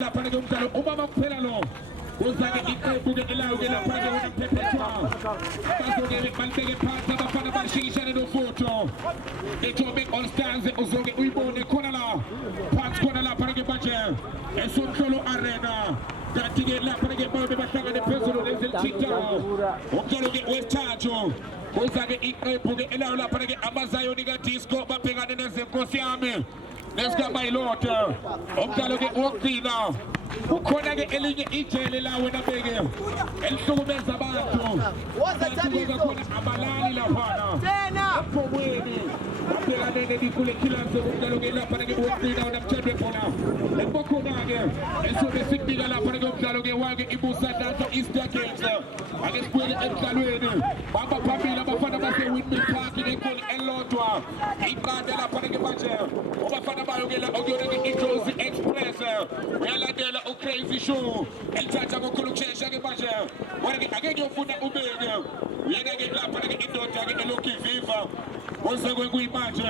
La para que umsalo umama pelalo uzake iqembu elawuke lapha ke umphephethwa bazoke balibeke phansi abafana bashingishane nofoto eTopic All Stars uzoke uyibone khona la phansi khona lapha ke manje eSonhlolo Arena kanti ke lapha ke babe bahlangane phezulu lezelithita umdlalo ke wesithathu uzake iqembu ke elawu lapha ke amaZayoni kaDisco babhekane nezenkosi yami Nesgaba ilota umdlalo ke wokugcina ukhona ke elinye ijele la wena beke elihlukumeza abantu wazathanda khona abalali lapha tena phobweni babhekane nelikule killers umdlalo ke lapha ke wokugcina unamtshedwe khona ebokhona ke esobe sibika lapha ke umdlalo ke wake ibusa data Easter Games ake sibuye emdlalweni baba phambili abafana base Windmill Park nenkulu elodwa iqanda lapha ke manje abafana bayokela okuyona ke iJozi Express uyalandela uCrazy Show elithatha ngokhulu kushesha ke manje wena ke ake ngiyofuna ubeke yena ke lapha ke indoda ke elokhu iviva Ozakwe kuyimanje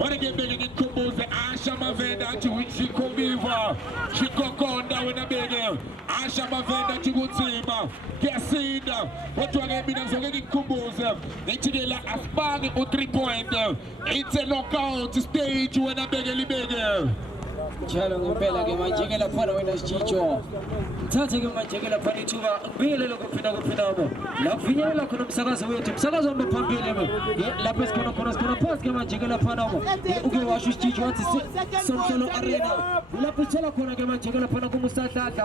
wena ke beke ngikukhumbuze Asha Mavenda athi wishikoviva shikokonda wena beke Asha Mavenda athi kutsima kuyasinda kodwa ke mina ngizoke ngikukhumbuze ngithi ke la asibani u3 point it's a knockout stage wena beke libeke njalo ngempela ke manje ke lapha wena sichicho thathe ke manje ke lapha ithuba ngibiyele lokuphinda kuphinamo la kufinyelela khona umsakazo wethu umsakazo ombe phambili lapha esikhona sikona phansi ke manje ke lapha namo uke washo isichicho wathi Sonhlolo Arena lapho sithola khona ke manje ke lapha kumusahladla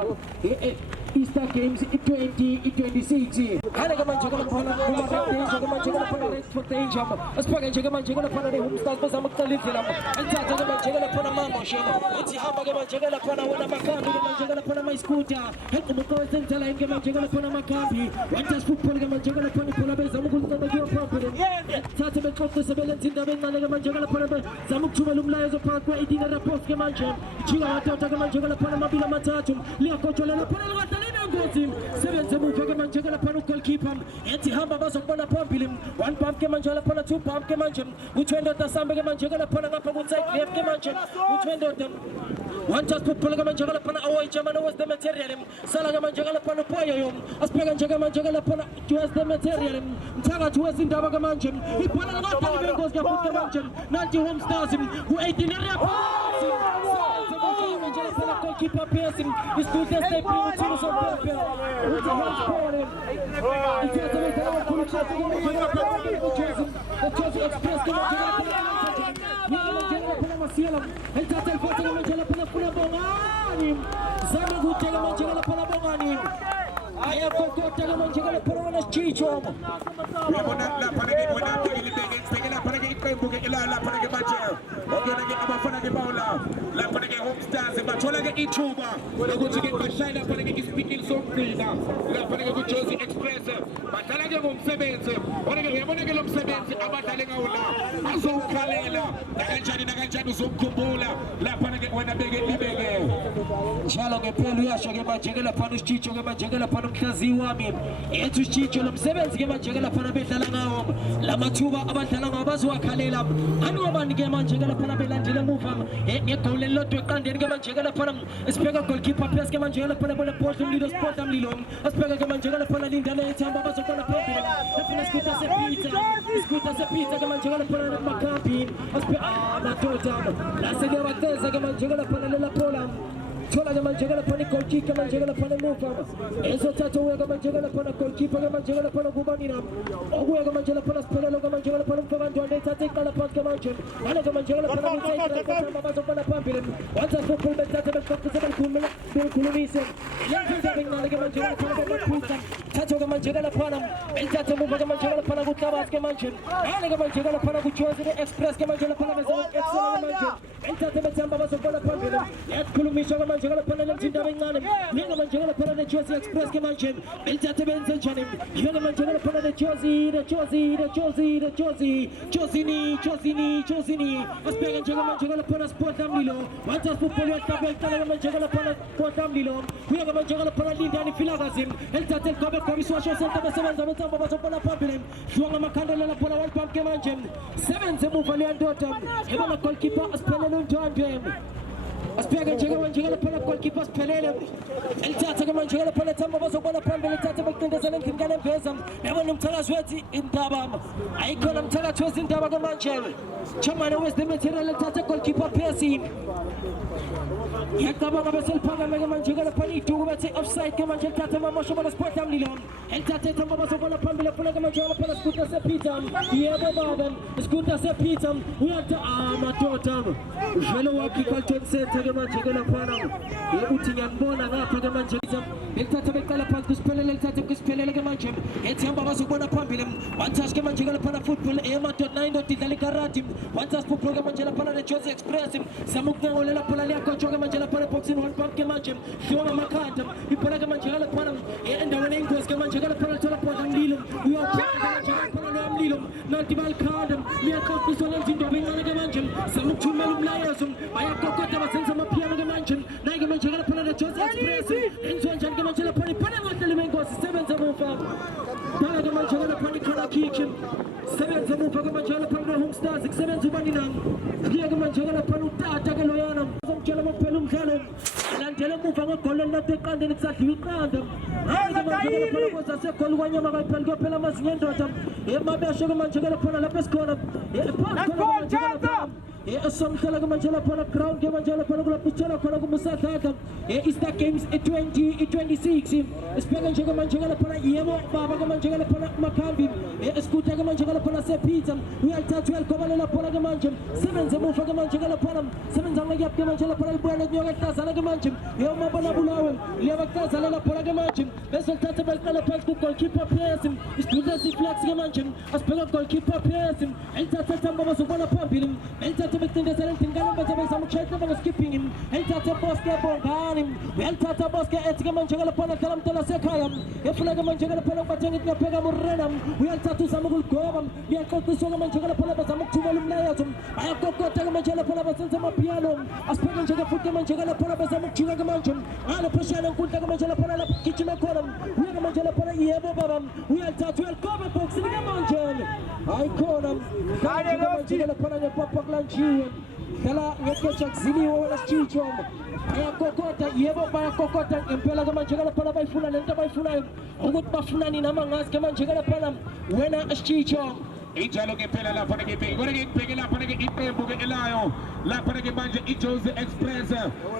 Easter Games 2026 hale ke manje ke lapha kuma ke manje ke lapha expectation asiphake nje ke manje ke lapha Homestars bazama ukucala indlela ngithatha ke manje ke lapha mama shema uthi hamba ke manje ke lapha wena makhambi ke manje ke lapha ma-scooter umqoqo sentela ke manje ke lapha makhambi wantas football ke manje ke lapha ibhola bezama ukuziqoqa kuyo phambili thathe bexoxe sebelenza indaba encane ke manje ke lapha zama ukuthumela umlayezo phakathi kwe-18 rapport ke manje ijika madoda ke manje ke lapha amabili amathathu liyagojola lapha likadalina ngozi sebenze emuva ke manje ke lapha ugoalkeeper ethi hamba bazokubona phambili one bump ke manje lapha two bump ke manje uTwendoda sambe ke manje ke lapha ngapha ku-side left ke manje uTwendoda one just football ke manje ke lapha away German was the material sala ke manje ke lapha upoyo yom asibheka nje ke manje ke lapha was the material mthakathi wezindaba ke manje ibhola ngapha libengozi kakhulu ke manje nanti Homestars ku-18 rapport keep up pacing. The students they bring it to us on purpose. With the hands forward. It's just a little bit of connection to the Jozi Express. Bathola ke ithuba ukuthi ke bashayela phela ke ispeaking sokugcina lapha ke kuJozi Express badlala ke ngomsebenzi bona ke uyabona ke lo msebenzi abadlale ngawo la azowukhalela nakanjani uzokukhumbula lapha ke wena beke libeke njalo ngempela uyasho ke manje ke lapha uSichicho ke manje ke lapha umhlaziyi wami ethi uSichicho lo msebenzi ke manje ke lapha bedlala ngawo lamathuba abadlala ngawo bazowakhalela anobani ke manje ke lapha belandela emuva ngegoli elilodwa eqandeni ke manje ke lapha isibheka goalkeeper pass ke manje ke lapha bona post umlilo sport amlilo asibheka ke manje ke lapha lindana ethamba bazokona phambili lapha skuta sepita ke manje ke lapha makhambi asibheka madoda laseke bateza ke manje ke lapha lelapola thola ke manje ke lapha goalkeeper ke manje ke lapha emuva ezothatha uya ke manje ke lapha goalkeeper ke manje ke lapha kubanina okuya ke manje lapha siphelelo ke manje ke lapha umfakandwane ethatha iqala phansi ke manje ngale ke manje ke lapha ngithatha bazokona phambili wathi football bethatha beqoqisa bekhulumise yenza ngale ke manje ke lapha baphuza thatha ke manje ke lapha ethatha emuva ke manje ke lapha kuTabas ke manje ngale ke manje ke lapha kuJozi Express ke manje lapha bezama excel ke manje ethatha bethamba bazokona phambili yakhulumisha ke manje ke lapha lezindaba encane mina manje ke lapha neJozi Express ke manje ethatha benze njani yena manje ke lapha Jozini asibheke nje ke manje ke lapha sport amlilo wathi football yahlabela ke manje ke lapha sport amlilo kuya ke manje ke lapha lindani filakazi elithatha elgobe komiswasho senta besebenza bethamba bazobona phambili hlonga amakhandela lapha one pump ke manje sebenze emuva leyandoda ebona goalkeeper asiphelele uNdwandwe Asipeke njengela phela goalkeeper siphelele. Elithatha ke manje ngela phela Thamba bazobona phambili elithatha beqindezela ngingane emveza. Yabona umthakazi wethi indaba. Ayikhona umthakazi wethi indaba ke manje. Chairman wes the material elithatha goalkeeper Pierce. Yacabanga beselphakame ke manje ngela phela iduku bethi offside ke manje elithatha mamosho bona sport amlilo. Elithatha Thamba bazobona phambili phela ke manje ngela phela skuta sePeter. Yebo baba, skuta sePeter. Uyathi amadoda. Uvele wakhe Carlton Center ke manje ngela phela. Uthi ngiyambona ngapha ke manje elithatha beqala phansi kusiphelele elithatha kusiphelele ke manje ethemba bazobona phambili one touch ke manje ngela phela football ema.9 idlala ikarati one touch phupho ke manje lapha ne Jose Express samukungolela phela liyakhotsho ke manje lapha boxing one pump ke manje hloma amakhanda ibhola ke manje ngela phela endaweni eyingozi ke manje ngela phela thola phela umlilo uyaphela phela lo umlilo nathi balikhanda liyaxoxiswa lezindaba encane ke manje samukuthumela umlayezo bayakokota basenza amapiano ke manje nayi ke manje ngela phela ne Jose Express enziwa njani ke manje lapha phela ngahleli mengosi sebenza mufa dala ke manje ngela phela khona kitchen sebenza mufa ke manje lapha no Home Stars kusebenza ubani nang ke manje ngela phela utata ke loyana uzomtshela ukuphela umdlalo landela mufa ngegoli lathi eqandeni kusadliwa iqanda hayi ke manje ngela phela koza segoli kwanyama kayiphela kuphela amazinyo endoda emabesho ke manje ngela phela lapha esikhona somhlala ke manje lapha ground ke manje lapha kulapitshela khona kumusathatha Easter Games 2026 isibheke nje ke manje lapha yebo baba ke manje lapha Makhambi esikuta ke manje lapha sePeter uyalithatha uyaligobalela phela ke manje sebenze mufa ke manje lapha sebenza ngiyaphi ke manje lapha ibuya nyoka ehlazana ke manje yomabona bulawe liyabaqazala lapha ke manje bese lithatha baliqala phansi ku goalkeeper Pierce isibheke siflex ke manje asibheke goalkeeper Pierce elithatha Thamba bazobona phambili elithatha beqindezela ingane bazabe zamuchayela bangaskipping elithatha Boske Bongani elithatha Boske ethi ke manje lapha dlala mtela sekhaya efuna ke manje lapha bathenga ngapheka murena uyalithatha uzama ukuligoba liyaxoxiswa ke manje lapha bazama ukuthumela umlayezo ayakokota ke manje lapha basenza amapiano asibheke nje ke futhi manje lapha bazama ukujika ke manje ngale pheshana enkundla ke manje lapha gijima khona uya ke manje lapha yebo baba uyalithatha uyaligoba box ke manje ayikhona manje lapha ngepapa kulanjiwe dala ngekocha kuziliwe wala sichicho ayakokota yebo bayakokota impela ke manje lapha bayifuna lento abayifunayo ukuthi bafuna nini amangazi ke manje lapha wena sichicho injalo ke phela lapha ke ngibheke lapha ke iqembu ke elayo lapha ke manje iJose Express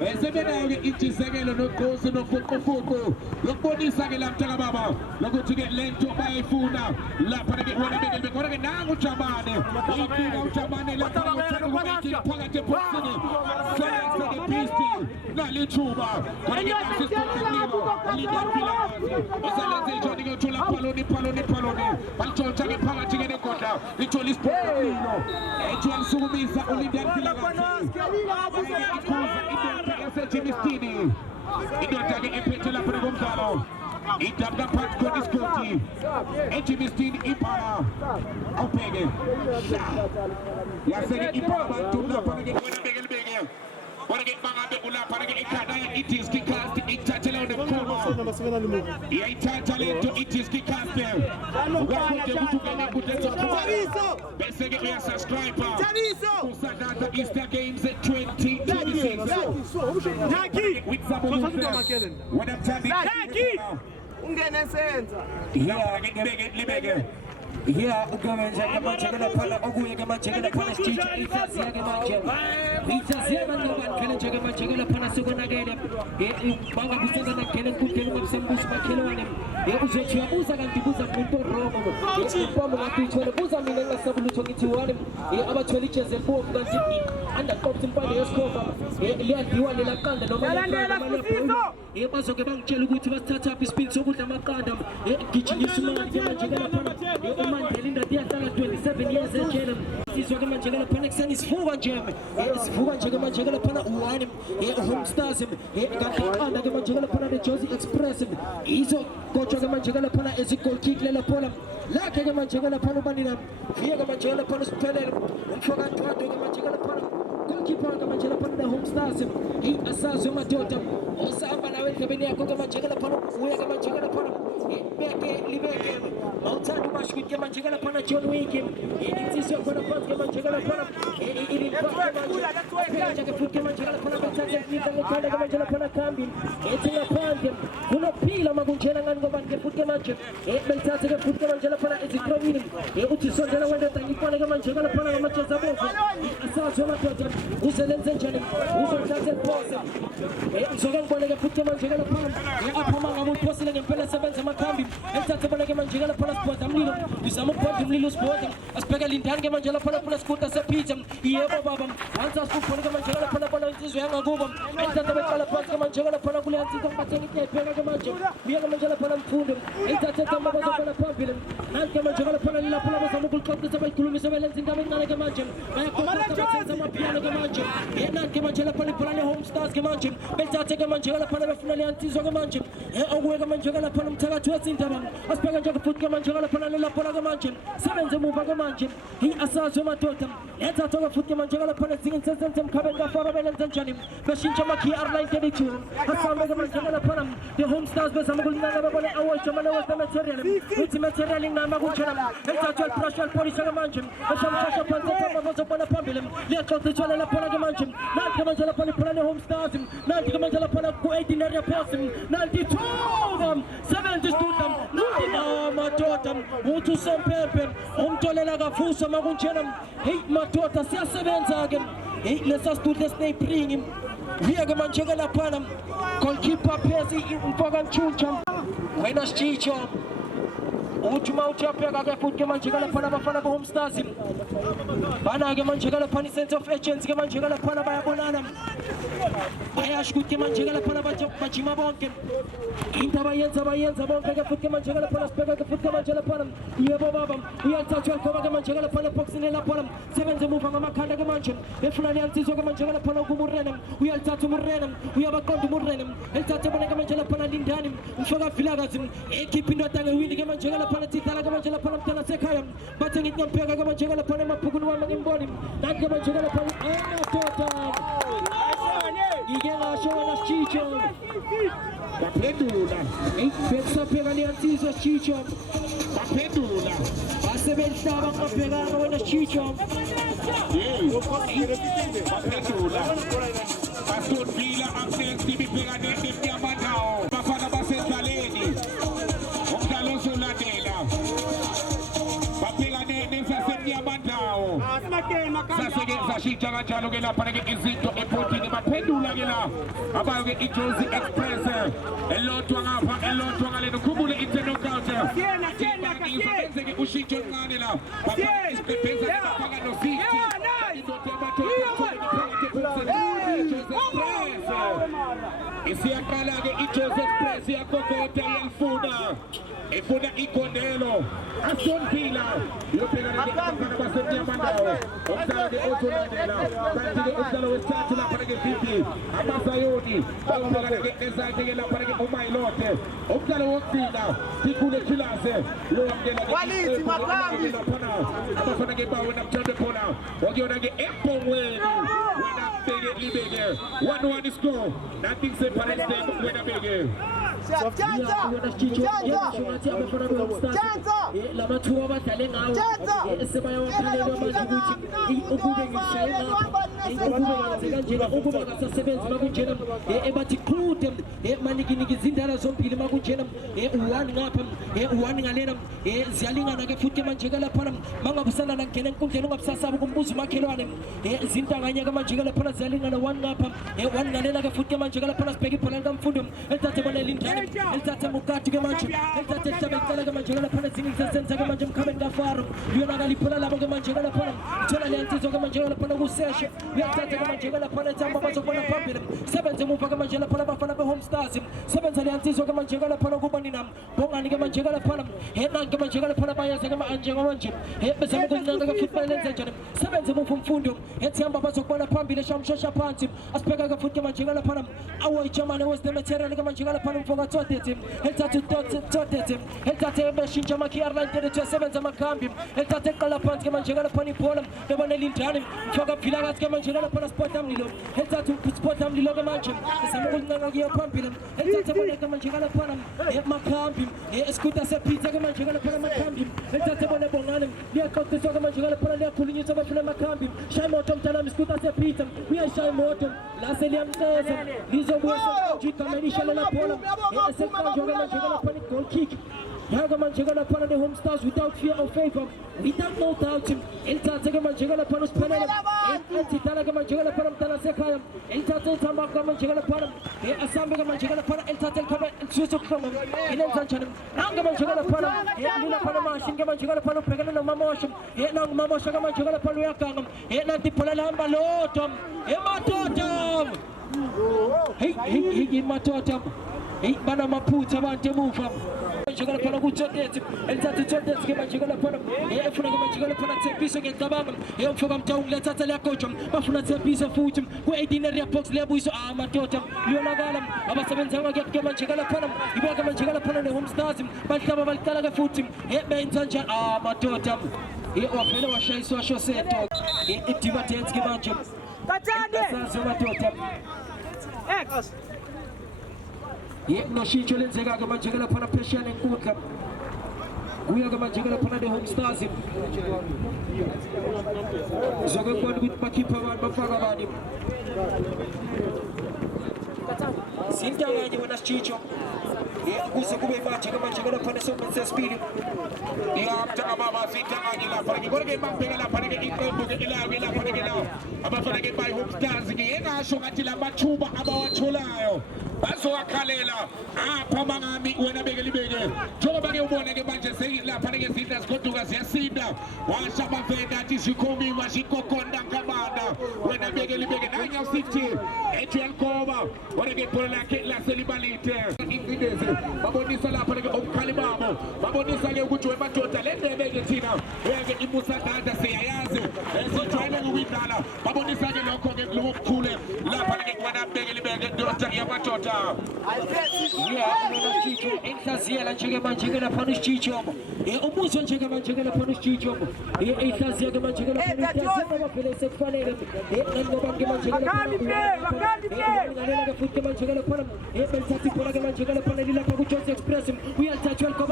esebenayo ke intshisekelo noqosi nofuqufuqu lokubonisa ke lamtaka baba lokuthi ke lento bayifuna lapha ke wena beke kodwa ke nangu uJamane uyibika uJamane lapha ukuthi phakathi eboxini sebenza ke pisti nalithuba kodwa ke asisiphelile lidafila usalenze ijoni ke uthola paloni balithola ke phakathi ke negodla lithola isiphelilo ejwali sukumisa ulindan philakathi ikhuza idonta yaseJimistini idonta ke ephethe lapha ngomdlalo idabda phansi khona isikoti eJimistini iphala awubheke yaseke iphala abantu lapha ke wena beke libeke wena ke bangabe ulapha ke ikhanda idisk cast ithathela nemkhono iyayithatha lento idisk cast ukwakude ukuthi ungene kudezo bese ke uyasubscribe usadlala Easter Games 2026 Naki with some when I'm telling Naki ungene senza la ke libeke Yeah, ugamanja kama chakula pala oguye kama chakula pala chicha itazi yake manje itazi yake kama chakula chakula pala soko na gele banga kusenga na kele kutelo msembusi makelo wane uzochia buza kantibuza muntu romo ipomo ngatichole buza mina ngasabulutho ngithi wale abathwele icheze mbo kanti anda kopti mpande yesikhofa liyadliwa lela qanda noma bazoke bangitshela ukuthi basithatha apha isipini sokudla amaqanda gijinyisa imali ke manje lapha Mandela ndiyahlala 27 years ejele sizwa ke manje lapha nekuseni sivuka nje sivuka nje ke manje lapha u1 Home Stars ngaqanda ke manje lapha ne Jose Express izo kocha ke manje lapha ezigol kick lela phola lakhe ke manje lapha ubani nami viye ke manje lapha siphelele umfoka ntwando ke manje lapha goalkeeper ke manje lapha ne Home Stars asazi madoda osahamba nawe endlebeni yakho ke manje lapha uya ke manje lapha beke libeke mawuthanda ubashwike manje lapha John Wick insizwe khona phansi ke manje lapha futhi manje lapha bethatha ngithanda manje lapha kambi ethi ngaphandle kunophila makunjena ngani ngoba ke futhi manje bethatha ke futhi manje lapha ezikromini uthi sondela wena ngifana ke manje lapha ngamatsha abovu asazo madoda uselenze njani uzothatha pose uzoke ngibone ke futhi manje lapha aphuma ngabuphosile ngempela sebenza amakhambi ethatha bona ke manje lapha siphoza umlilo uzama ukubona umlilo siphoza asibheka lindani ke manje lapha lapha skuta sepitha yebo baba anza sifuna ke manje lapha lapha insizwe yangakubo ethatha beqala phansi ke manje lapha kule insizwe bathenga ipheka ke manje uya ke manje lapha mfundo ethatha tamba bazofana phambili nanti ke manje lapha lapha bazama ukuxoxisa bayikhulumise belenza indaba encane ke manje bayakhuluma benza amapiano ke manje nanti ke manje lapha liphana home stars ke manje bethatha ke manje lapha befuna le insizwe ke manje okuwe ke manje lapha umthakathi wesindaba asibheka nje futhi ke manje lapha lapha ke manje sebenze muva ke manje asazo madoda ethatha ke futhi manje lapha ezinye senze mkhabe ngafaka belenze njani beshintsha amakhi R932 asamba ke manje lapha the home stars bezama ukulinana babone awasho manje wase material uthi material ngama kunjena ethatha pressure police ke manje bashamshasha phansi phamba bazobona phambili liyaxoxisana lapha ke manje nanti ke manje lapha liphana home stars nanti ke manje lapha ku 18 area post 92 70 student nanti madoda uthi usempepe umtolela kafuso makunjena hey madoda siyasebenza ke hey lesa student lesnayipringi via ke manje lapha goalkeeper Pesi mfoka mchuncha wena Chicho uthi mawuthapeka ke futhi ke manje lapha abafana be home stars bana ke manje lapha ni sense of agents ke manje lapha bayabonana bayasho ukuthi manje lapha bajima bonke into bayenza bonke ke futhi manje lapha sibheka ke futhi manje lapha yebo baba uyathatha ngoba ke manje lapha boxing lapha sebenze muva ngamakhanda ke manje efuna liyansizwa ke manje lapha kumurena uyalithatha umurena uyabaqonda umurena elithatha bona ke manje lapha lindani mfoka vilakazi ekhipha indoda ngewini ke manje lapha thithala ke manje lapha mntana sekhaya bathe ngithi ngipheka ke manje lapha emaphukuni wami ngimboni nanti ke manje lapha amadoda ngike ngasho wena Chicho baphendula besapheka liyansizwa Chicho baphendula basebenhlaba ngabhekana wena Chicho baphendula basondila amnext ibibhekane nemnyamanawo bafana basendlaleni umdlalo ozolandela babhekane nesasemnyamanawo saseke sashintsha kanjalo ke lapha ke izinto ebhodini baphendula ke la abayo ke iJozi Express elotwa ngapha elotwa ngale ukhumbule i-knockout izobenze ke ushintsho oluncane la bafaka isiphephenza bafaka no-50 indoda isiyaqala ke iJozi Express iyakokota ifuna igondelo asondila yobhekana ke basemnyamanawo umdlalo ke ozolandela kanti ke umdlalo wesithathu lapha ke vipi amasayoni babhekana ke ezantsi ke lapha ke umayilote umdlalo wokugcina sikhule khilase lo wamkela ke Walithi Makambi abafana ke bawo namthande khona okuyona ke ebhongweni wena beke libeke 1-1 score nothing separate them wena beke lamathuba abadlale ngawo sebayawakhalela manje ukuthi ukube ngishaye ngapha ukube ngenze kanjena ukube ngasasebenzi makunjena ebathi qhude manikiniki izindala zombili makunjena u1 ngapha u1 ngalena ziyalingana ke futhi manje ke lapha mangabusana ngena enkundleni ungabusasaba kumbuzo makhelwane izintanganye ke manje ke lapha ziyalingana 1 ngapha 1 ngalena ke futhi manje ke lapha sibheka ibhola likamfundo elithathe bona lindani elithathe mukati ke manje elithathe hlabela ke manje lapha ezinye isesenza ke manje mkhabe ngafaro yona kaliphola labo ke manje ke lapha thola leyantizo ke manje lapha kuseshe uyathatha ke manje ke lapha ethamba bazobona phambili sebenze muva ke manje lapha abafana be home stars sebenza leyantizo ke manje ke lapha kuba nina bongani ke manje ke lapha nanke manje ke lapha bayaza ke manje manje bezama ukuzinaka ke football lenze njani sebenze muva umfundo ethamba bazobona phambili shamshosha phansi asibheka ke futhi manje ke lapha awo ijamane was the material ke manje ke lapha mfoka Totetim, Eltatu Totetim, Eltate Meshinja Makiarla, seventh Macambi, Eltate Kalapans, Gamanjagala Pony Polam, the Manelin Tanim, Foga Pilagas, Gamanjagala Spotam Lilo, Eltatu Spotam Lilo Mancham, Samuel Pampilum, Eltate Gamanjagala Panam, Macambi, Escuta Pizza Gamanjagala Panamacambi, Eltate Bonanum, Liaco Gamanjagala Panama, Pulinus of Macambi, Shaimotom Tanam, Scuta Pizza, we are Shaimotom, Laselian Lizo Wilson, Gicamanisha Polam, a second Gamanjagala Panic goal kick. Yagaman Jagala Pana the home stars without fear or favor, without no doubt. Elta Tagaman Jagala Panus Panel, Eltitagaman Jagala Panam Tanasekayam, Elta Tamakaman Jagala Panam, Asambagaman Jagala Pana, Elta Telkaba, Susukam, Elantanam, Nangaman Jagala Panam, Elina Panama, Shingaman Jagala Panu, Pagana Mamosham, Elang Mama Shagaman Jagala Panuakam, Elanti Polalamba Lotum, Ematotum, Hey, Matotum, Hey, Banama Putamante Mufam. Jagala Pana good Totetim, Elta Totetim, Jagala Pana, Efragam Jagala Pana, Piece of Tabam, Elfogam Town, Let's Coachum, Bafuna piece of food, who ate in the box Lebus, Amatotam, Yonagalam, Abasavan get Gaman Jagala Panam, Ibagaman Jagala Pana, the home stars, Baltama Talaga Footim, Yet Main Sanjan, Amatotam, he offered a shy social set, it Tibetan's Gimanchum, X. Yet no she challenge Gagaman Jagala Pana Peshan and Kurkam. We are going to Jagala the home stars. Zogapon with Makipa and Bafagabadi. Sinta, you want us Chicho. Gusakube Jagaman Jagala Pana so spirit. Mama Sita Agila, for you get back Pegala, Panagila, Panagila, about to get by home stars again. I show Atila Machuba about Chulayo. Baso Kalela, Pamami, when I make a living. Jobagi won a bunch of saying La Panagasitas go to us, Yasida. One Shabba that is Shikomi, Mashiko Konda Kamada, when I make a living in Anya City, Adrian Kova, when I get Polaki, La Celibalite, Babodisala, Kalimamo, Babodisala, which were Matota, let them make it now. We are getting Musata, the Sayazu, and so trying with Dala, Babodisala, Loco, get low cooler, La Panagat, when I'm begging the daughter Yamatota. Intazia and Jagaman Jagala Punish Chichom. Almost on Jagaman Jagala Punish Chichom. Intazia Gaman Jagala Punish Chichom. Express him. We are touch welcome.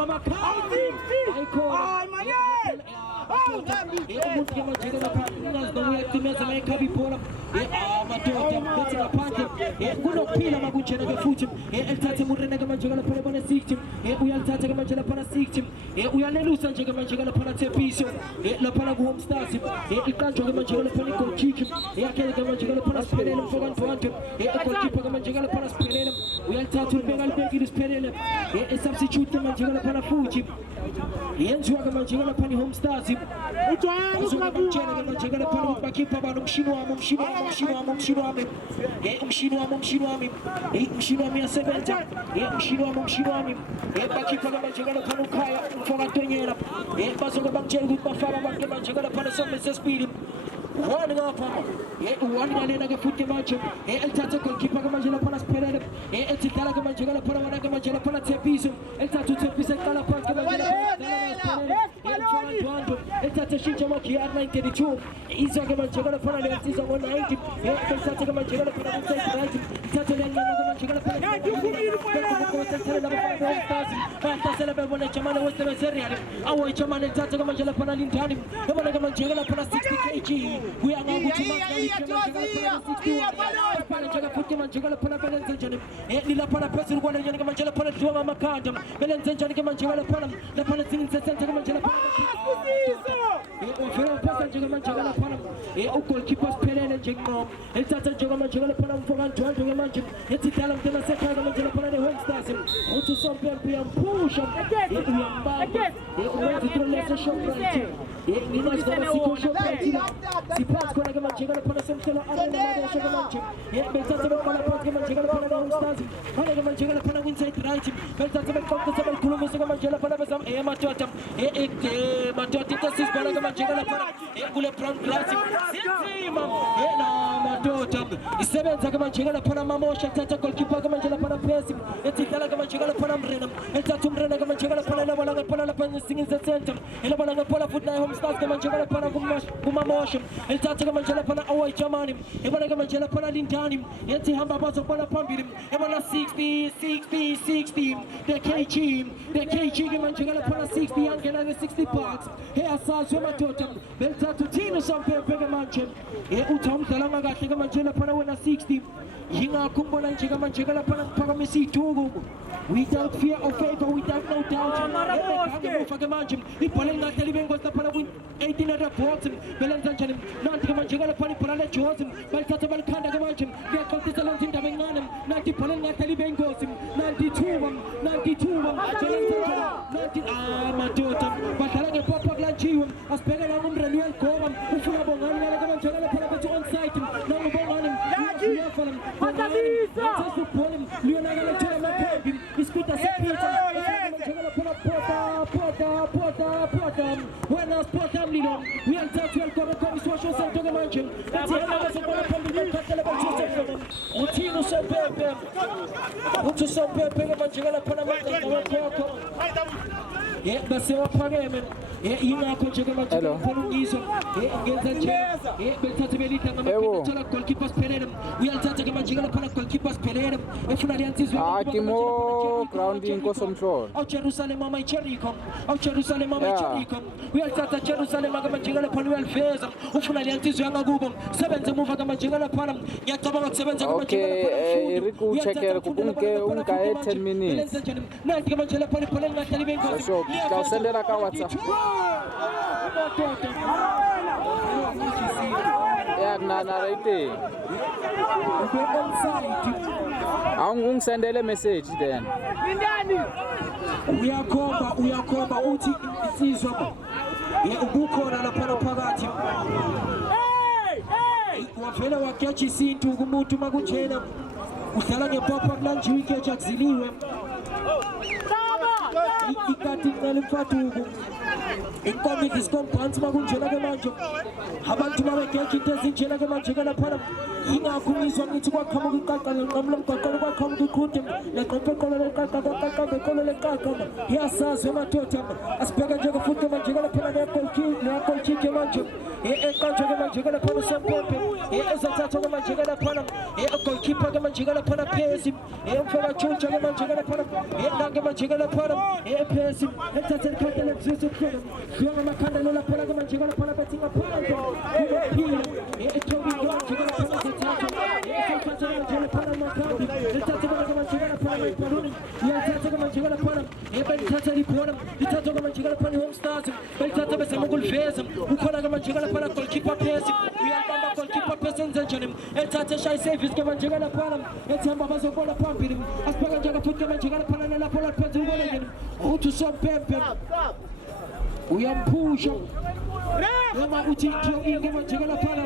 Substitute the Manjagala Panafuji. Yenzu Manjagala Pani Home Stars. One up, one Galena Futi Macho, El Tataco, Kipamajala Panas Pereda, El Titalacamajala Panamajala Panatepiso, El Tatu Tepis and Calapaka, El Tatashitamaki at 92, Isagamajala Panadis is on 190, El Tatamajala Panadis, Tatalan Chamana was the Meserian, our Chaman and Tatamajala Panalintani, Nagamajala Panas 60 kg. We are now going to si passa con la che mangiava la palla sempre la arena che mangia e pensate con la palla che mangiava la palla non sta ma che mangiava la palla inside right pensate per quanto sta il culo che mangia la palla e Matota e Matota si spara che mangiava la palla e vuole pronto classico sì ma e no Matota e se pensa che mangiava la palla mamma c'è tanta col che mangia la palla pesi e si cala che manje kala phana mrena elithatha umrena ke manje kala phana labala ngaphala lapha singing center elabala ngaphala futhi nayo home stars ke manje kala phana kumamosho elithatha ke manje lapha away Germany ebona ke manje lapha lindani yethi hamba bazobona phambili ebona 60 the KG ke manje kala phana 60 yangena ke 60 bucks asazwe madoda belithatha Tino Sompempe ke manje uthi umdlala ngakahle ke manje lapha wena 60 yingakho ngibona nje ke manje lapha ngiphakamisa iduku without fear or favor without no doubt ngemuva ke manje ibhola lingahle libe ingozi lapha ku 18 at box belenza njani nanti ke manje lapha ibhola le Jose balithatha balikhanda ke manje kuyaxoxisa lonke indaba encane nanti ibhola lingahle libe ingozi nanti thuba nanti madoda badlala ngepapa kulanjiwe asibheke la umreni uyaligoba ufuna bongani ngale ke manje lapha bethi on site nangibongani uyafana Sasupoli, Leonardo Mapebi, Ispita Sepita, Pota, when I spot them, we are touch welcome to social center mansion. That's another support Utino Sopepe, Utu Sopepe, Manchela Panama. Yeah, but so Parliament. You know, Portuguese. Goalkeepers Pereira. We are touching goalkeepers Pereira. If Akimo grounding control. Out Jerusalem, my Chericom. Out Jerusalem, my Chericom. We are touching Jerusalem, Magamajigal Panuel Fez. Ufunaliantis Yangagubum. 7 to move at Magala Panam. Yataba 7 to okay, Riku checker Kunke 10 minutes. So, Kausendera Kawatsa. Yeah, narrate. I'm send a message then. We are Koba, Uti, Tizo. Ubuko na Panapagati. Wafela wakiachi si Tugumutu Maguchena. Usalanya Papa Blanche Wiki Jacksiliwe. Ikati nalifatugu inkomi discompands magunjela ke manje abantu babekhe intezi njela ke manje kana phana ingakhumizwa ngithi kwaqhamuka iqaqa nqamlo mgaqolo kwaqhamuka ikhute leqoqolo leqaqa leqaqa yasazwe madoda asibheka nje kufuthi manje kana phana negoalkeeper ke manje eqanje ke manje kana phana Sompempe ezathatha ke manje kana phana goalkeeper ke manje kana phana Phesi emfaka tshuntsha ke manje kana phana nange manje kana phana Phesi ethatha ikhanda lezizo khona yonke amakhanda la phana ke manje kana phana bethinga phansi kuphila ethobi yonke kana phana sethatha ethatha phana makhambi ethatha ke manje kana phana ibaluni yathatha ke manje kana phana ebelithatha likhona lithatha ke manje kana phana home stars belithatha bese mokuliveza ukhona ke manje kana phana goalkeeper Phesi uyabamba goalkeeper Phesi enzenjani ethatha shy service ke manje kana phana ethamba bazobona phambili asibheka nje futhi ke manje kana phana lapho la phansi ubona njani uthi Sompempe uyampusha noma uthi inge manje kana phana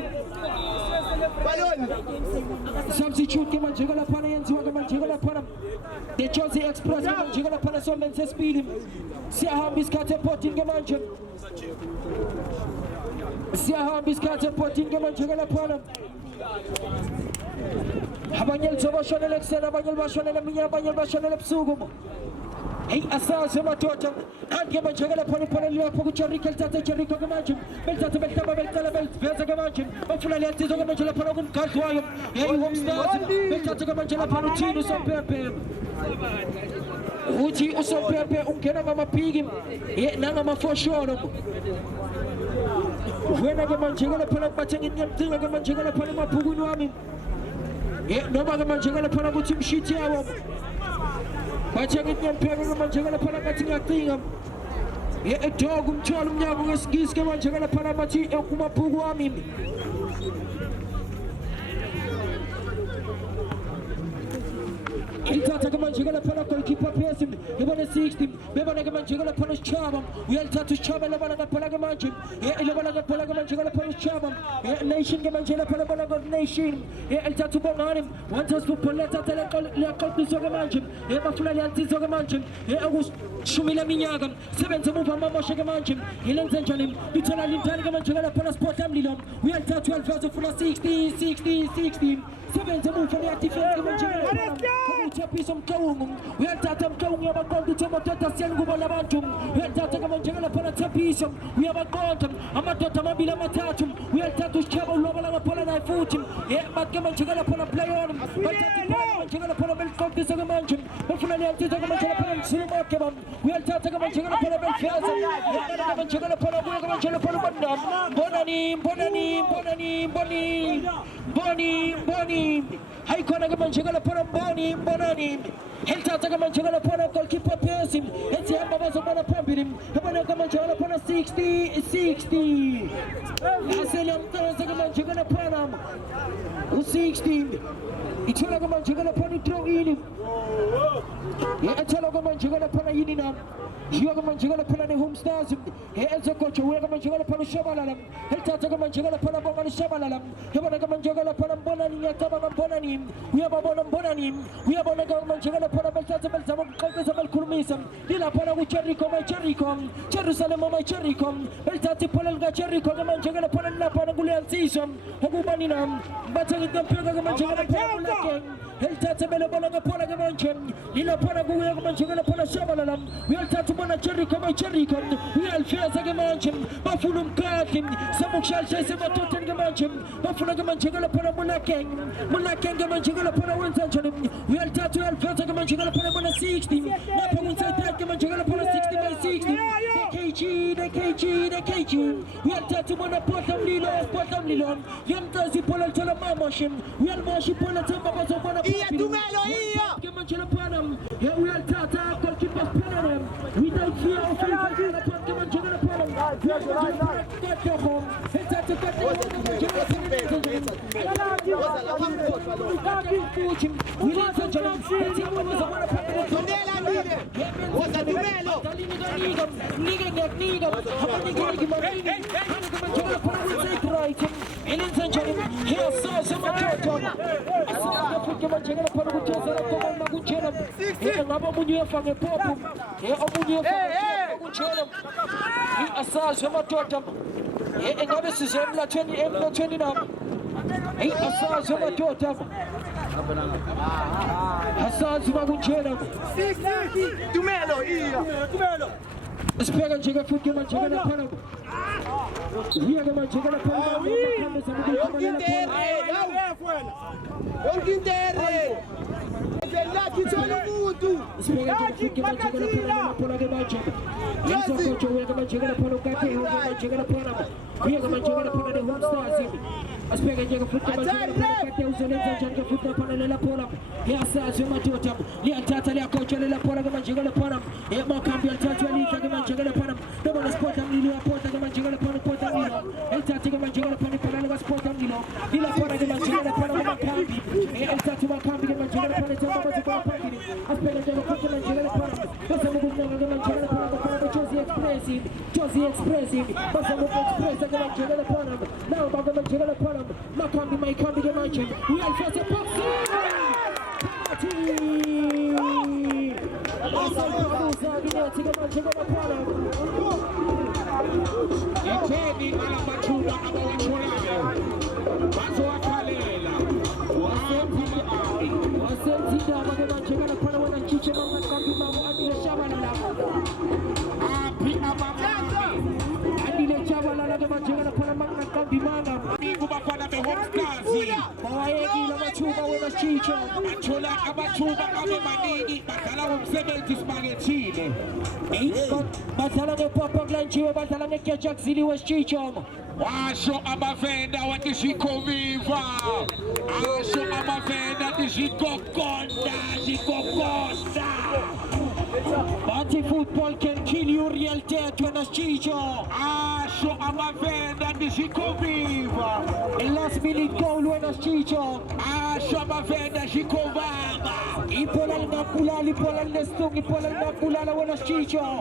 substitute ke manje kana phana yenziwa ke manje kana phana the Chelsea Express ke manje kana phana somenze speed siyahamba isikhathi eporting ke manje siyahamba isikhathi eporting ke manje kana phana abanye lizobashonela ekuseni abanye bashonela eminyaka abanye bashonela ebusuku hey asazi madoda kanti manje ke lapho liphonela lapho ku Jericho lithatha Jericho ke manje belithatha belitaba belitala beliveza ke manje bafuna liyathizo ke manje lapho kumgadli wayo hey home stars belithatha ke manje lapho uThini Sompempe uthi uSompempe ungena ngamapiki nangamafosholo wena ke manje ke lapho bathenga inyamthinga ke manje ke lapho emabhukuni wami noma ke manje ke lapho ukuthi imshithi yawo bathenga inyamphelo ke manje ke lapho ngathi ngiyacinga edog umthwalo umnyango ngesikisi ke manje ke lapho bathi kumabhuku wami ilithatha ke manje ke lapho goalkeeper Phesi ibona 60 bebona ke manje ke lapho uSchaba uyalithatha uSchaba labona ngaphola ke manje ilabona ngaphola ke manje ke lapho uSchaba nation ke manje lapho labona ke nation ilithatha ubongani wantos football lethatha leqoqiswa ke manje bafuna liyantizwa ke manje akushumile iminyaka sebenze umuva mamoshe ke manje ilenze njani lithola lintani ke manje ke lapho sport amlilo uyalithatha 12 ufuna 60 sebenze umuva liyadefend ke manje Piso Mkaung, we are Tata Mkaung, we have a Gondi Tomata Senguba Labantum, we are Tata Manjala Panapisum, we have a Gontem, Amatota Mabila Matatum, we are Tatu Chavo Lobala Pola Footim, but Gamanjala Pona play on, but Manjala Pona Belfort is a mansion, but from the Antizaman Sumakam, we are Tata Manjala Pona Belfast, Manjala Pona Manjala Pona Bonnie, High Conaman Jagala Pona Bonnie, Heltataman Jagala Pona goalkeeper Persim, and the Ambas of Pampirim, Hamanaman Jagala Pona 60. Aselam Tarasagaman Jagala Panam 16. It's Lagaman Jagala Pony throw in. Yatalogaman Jagala Pana Yinina. Yogaman Jagala Pana Home Stars. Here's a coach, Wagaman Jagala Pana Shabalalam. Heltataman Jagala Pana Boman Shabalalam. Hamanaman Jagala Pana Bonani, Yakaman Bonanim. We have a Bonam Bonanim. We have a Nagaman Jagala Pana Beltasabel, Kalkasabel Kurmisam. Dila Pana with Cherrycom, my Cherrycom. Jerusalem, my Cherrycom. Beltati Polanga Cherrycom, and Jagala Pana Panagulan Season. Hogubaninam. Battle the Pagaman Jagala Pana. Heltatabella Bonaga Polagamancham, Lila Panaguaman Jagala Pana Shabalalam, we are Tatumana Cherrycom, my Cherrycom, we are Fiazagamacham, Bafulum Kakim, Samuk shall say Samatotan Gamancham, Bafulagaman Jagala Pana Munakang Gaman Jagala Pana Winsancham, we are Tatu and Fiazagaman Jagala Pana 60, Napamun Sagaman Jagala Pana 60 by 60, the KG, we are Tatumana Potam Lilon, Yamtazi Pola Talamamashim, we are Mashi Pola Tamba. Iya Tumelo, iya! Here we are Tata, goalkeeper Panam, without fear of Espera chegar futebol chegar na Panamá. Via que chegar na Panamá. O Guinterre. Lá que só no mundo. Espera que chegar na Panamá de Mancha. Isso que chegar na Panamá, chegar na Panamá. Via que chegar na Panamá de Home Stars. Espera que futebol chegar na Panamá, que futebol Panamá na Panamá. E essa chama toda. E a tata a coach na Panamá que chegar na Panamá. E a cambio tata ali que chegar na Panamá. Não mas porta ali a porta que chegar na Panamá porta ali. Ele tata que chegar na Panamá mas porta ali. E lá fora que chegar na Panamá cambio. E ele tata uma cambio que chegar na Panamá tamba mas para cambio. Espera que futebol chegar na Panamá. Passamos com chegar na Panamá para Josie expressive. Passamos com express que chegar na Panamá. Não vai chegar na Panamá. Macambi my cambio que mancha. We are first a box. Iteni alabachula abawachulayo bazoakalela wasenzida abagabachekana khona wena chiche mamakambi mama adile shabalala aphi amamami adile shabalala abagabachekana khona mamakambi mama bingu bafana be-Home Stars bawayekile amathuba wena chiche bathola amathuba abe maningi badlala ngomsebenzi sibangethile badlala ngepapa kulanjiwe badlala ngegeja kuziliwe sichicho washo abavenda wathi shikoviva asho abavenda wathi shikokonda Bati football can kill you real death when a chicho asho abavenda wathi shikoviva last minute goal when a chicho asho abavenda shikovanga ipola lingakulala ipola linestung ipola lingakulala when a chicho